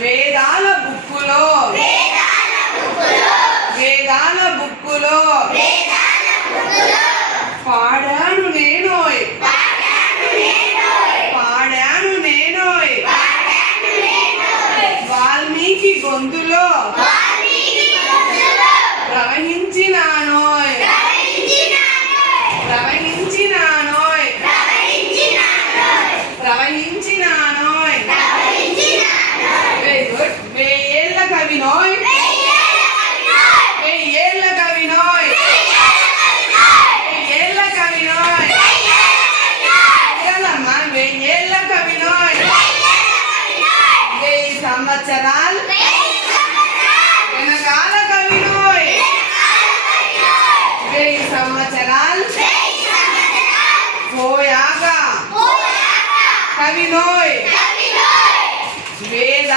వేదాల బుక్కులో పాడాను నేనోయ్ వాల్మీకి గొంతులో ప్రవహించినానోయ్ వెరీ గుడ్. వేయేళ్ళ కవినోయ్ సంవత్సరాలు వెనకాల కవినోయ్ 1000 సంవత్సరాలు పోయాక కవినోయ్ వేద